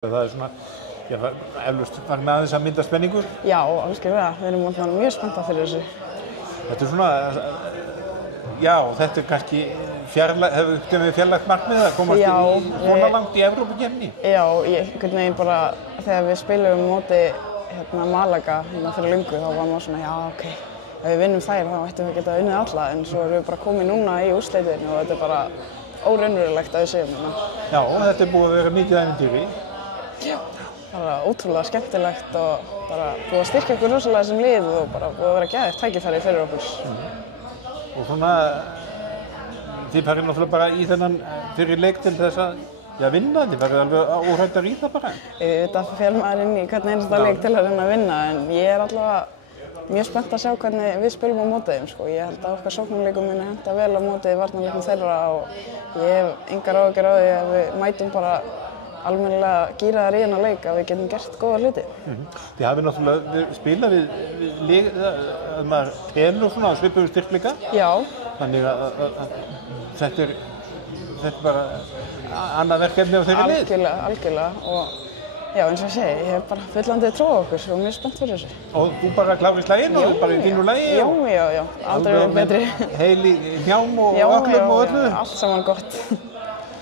Það svona, já, eflaust farin aðeins að mynda spenningur. Já, algjörlega. Við erum alltaf mjög spenntar fyrir þessu. Þetta svona, já, þetta kannski hefur fjarlægt markmið að komast í svona langt í Evrópukeppni. Já, einhvern veginn bara þegar við spilum móti Malaga fyrir löngu, þá var maður svona, já, ok, ef við vinnum þær þá ættum við að geta unnið alla, en svo erum við bara komið núna í úrslitin og þetta er bara óraunverulegt að við segjum hérna. Já, og þetta er búið að vera mikið ævintýri. Já, bara ótrúlega skemmtilegt og bara búið að styrkja okkur rosalega sem lið og bara búið að vera geðvægt tækifæri fyrir okkur. Og svona, þið farið náttúrulega bara í þennan fyrir leik til þess að vinna, þið farið alveg óhrættar í það bara. Þetta fer maður inn í hvern einasta leik til að reyna að vinna, en ég er allavega mjög spennt að sjá hvernig við spilum á móti þeim. Ég held að okkar sóknarleikum muni henta vel á móti varnarleikum þeirra og ég hef engar áhyggjur á því að við mætum bara almennilega gíraðar í þennan leik að við getum gert góða hluti. Þið hafið náttúrulega spilað við lið að maður telur svona á svipuðum styrkleika. Já. Þannig að þetta er bara annað verkefni á þeirri lið. Algjörlega. Og já, eins og ég segi, ég hef bara fullandi trú á okkur og mjög spennt fyrir þessu. Og þú bara klárir slaginn og bara í þínu lagi? Já. Aldrei verið betri. Heil í hnjám og öklum og öllu? Já, allt saman gott.